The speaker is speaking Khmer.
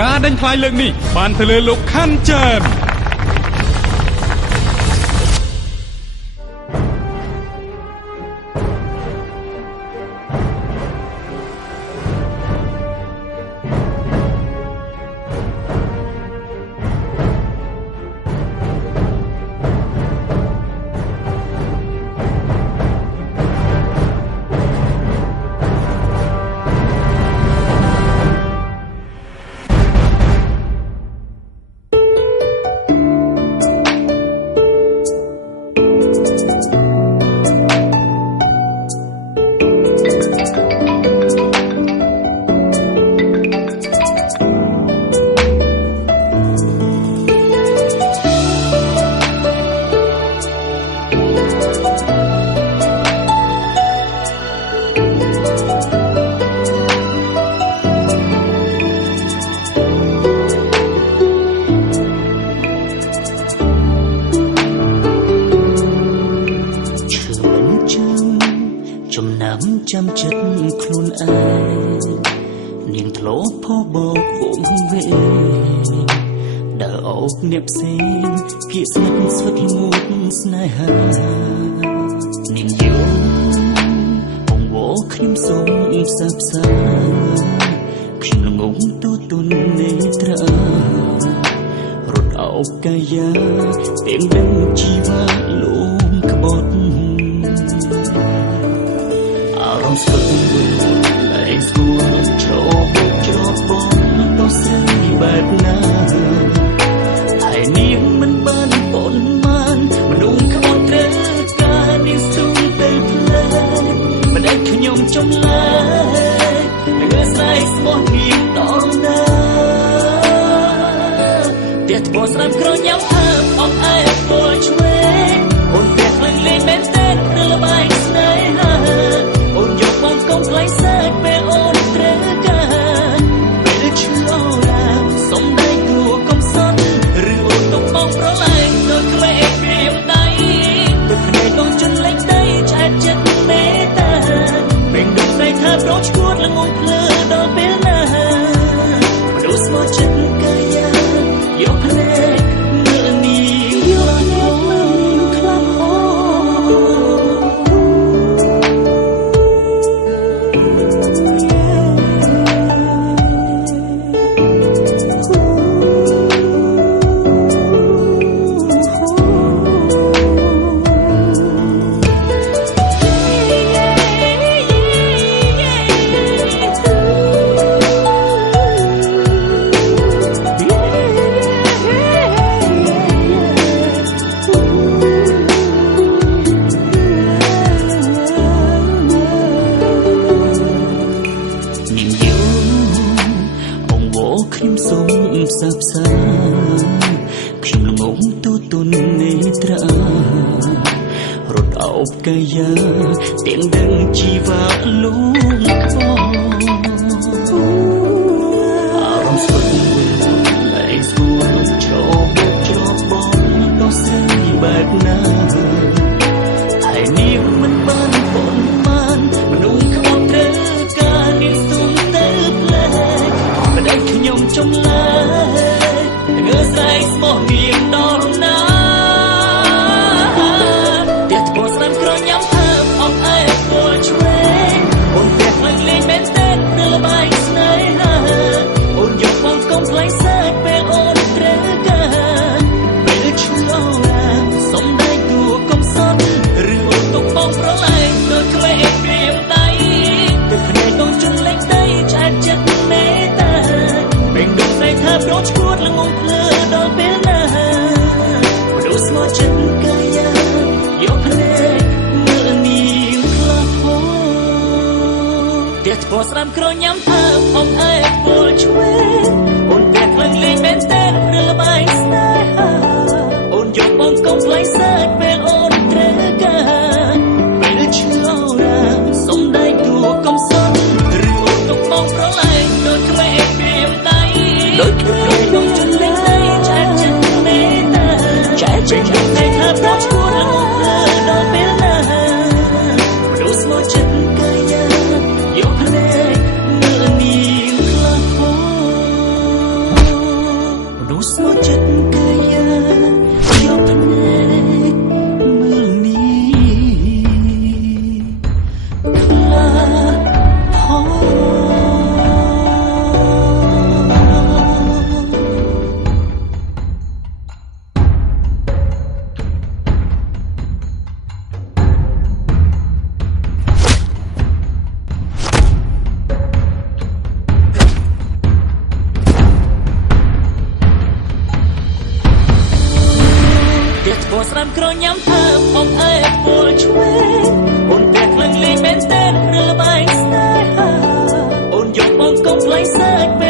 ការដេញថ្លៃលើកនេះបានទៅលើលោកខាន់ចិនចាំចិត្តខ្លួនឯងនាងធ្លាប់ផុសបោកវងវេដើរអោបអ្នកផ្សេងគៀកស្និទ្ធស្វិតមុខស្នេហានាងយល់បងវល់ខ្ញុំសូមផ្សះផ្សាខ្ញុំងងទូទុននេត្រារត់អោបកាយាទាំងដឹងជីវ៉ាលំក្បត់ស្គាល់ឯងស្គាល់ចូលបងទៅស្រីបែបណាហើយនាងមិនបានប៉ុនមានមនុស្សខ្មោចត្រូវការនាងសុំទៅផ្លែមិនដែលខ្ញុំចំឡាយនឹងស្រីស្មោះនាងតណាតែថ្មស្រាំក្រញ៉ាំហើមអបអែបពលឆ្វេងអូនតែខ្លាំងលេងមែនទេនៅល្បែងស្នេហាអូនយកបងកុំខ្លាញ់សាច់ពេលអូនត្រូវការពេលឈឺអូរាសុំដៃគួកុំសត់ឬអូនទុកបងប្រឡែងដូចក្មេងព្រាមដៃទឹកភ្នែកកងជន់លេងដីឆ្អែតចិត្តមេតាពេលដូចស្រីថាប្រូចឈួតល្ងងភ្លើដល់ពេលណាមនុស្សស្មោះចិត្តកាយាយកភ្នែកមើលនេះយកខ្ញុំខ្លាំងអូខ្ញុំសូមផ្សះផ្សាខ្ញុំល្ងងទូទុននេត្រារត់អោបកាយាទាំងដឹងជីវ៉ាលូនខ្វល់អារម្មណ៍ស្វិតឯងស្គាល់ចូលបងទៅស្រីបែបណាហើយនាងមិនបានប៉ុនមានមនុស្សខ្វល់ត្រូវការនាងសុំទៅផ្លែមិនដែលខ្ញុំចំឡាយងើស្រីស្មោះនាងដល់ណាតែថ្មស្រាំក្រញ៉ាំហើមអបអែបពលឆ្វេងអូនតែខ្លាំងលេងមែនទេនៅល្បែងស្នេហាអូនយកបងកុំខ្លាញ់សាច់ពេលអូនត្រូវការពេលឈឺអូរាសុំដៃគួកុំសត់ឬអូនទុកបងប្រឡែងដូចក្មេងព្រាមដៃទឹកភ្នែកកងជន់លេងដីឆ្អែតចិត្តមេតាពេលដូចស្រីថាប្រូចឈួតល្ងងភ្លើដល់ពេលណាមនុស្សស្មោះចិត្តកាយាយកភ្នែកមើលនាងខ្លាហោតែថ្មស្រាំក្រញ៉ាំហើមអបអែបពលឆ្វេងអូនតែខ្លាំងលេងមែនទេនៅល្បែងស្នេហាអូនយកបងកុំខ្លាញ់សាច់ពេលអូនត្រូវការពេលឈឺអូរាសុំដៃគួកុំសត់ឬអូនទុកបងប្រឡែងដូចក្មេងព្រាមដៃដូចក្មេងកងជន់លេងដីឆ្អែតចិត្តមេតាឆ្អែតចិត្តតែថាប្រូចឈួតល្ងងភ្លើដល់ពេលណាមនុស្សស្មោះចិត្តកាយាយកភ្នែកមើលនាងខ្លាហោ បោះស្ដាំក្រញ៉ាំថើបអងអែបពណ៌ឆ្វេងអូនតែខ្លាំងលេងមែនតើឬល្បែងស្នេហាអូនយកបងកុំខ្លាញ់សើចពេល